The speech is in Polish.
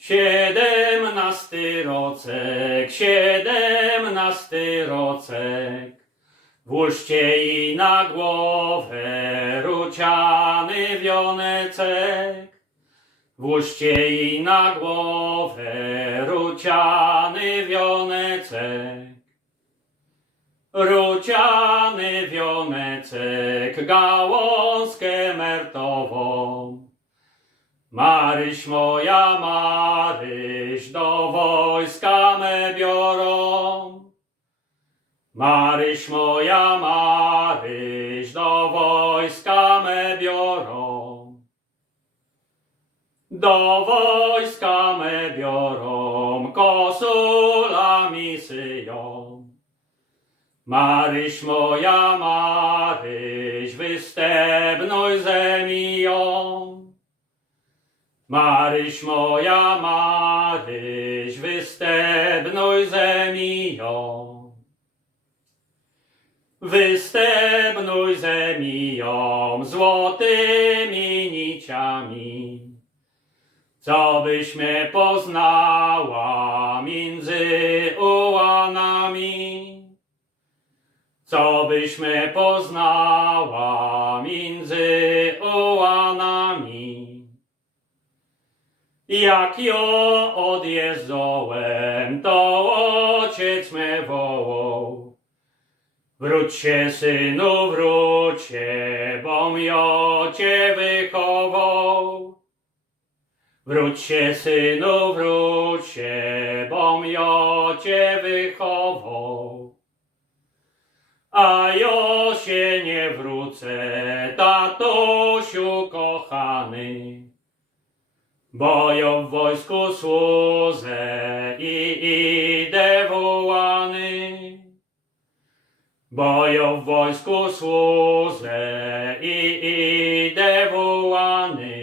Siedemnasty rocek, siedemnasty rocek. Włóżcie jej na głowę ruciany wionecek. Włóżcie jej na głowę ruciany wionecek. Ruciany wionecek, gałązkę mertową. Maryś moja, Maryś, do wojska me biorą. Maryś moja, Maryś, do wojska me biorą. Do wojska me biorą, kosulami syją. Maryś moja, Maryś, występnoj zemiją. Maryś moja, Maryś, występnoj zemiją. Występnuj zemiją złotymi niciami, co byś mnie poznała między ułanami. Co byś mnie poznała między ułanami. Jak ją odjeżdżałem, to ojciec me wołał. Wróć się, synu, wróć się, bom jo cię wychował. Wróć się, synu, wróć się, bom jo cię wychował. A jo się nie wrócę, tatusiu kochany. Bo ja w wojsku służę i idę wołany. Bo ja w wojsku służę i idę wołany.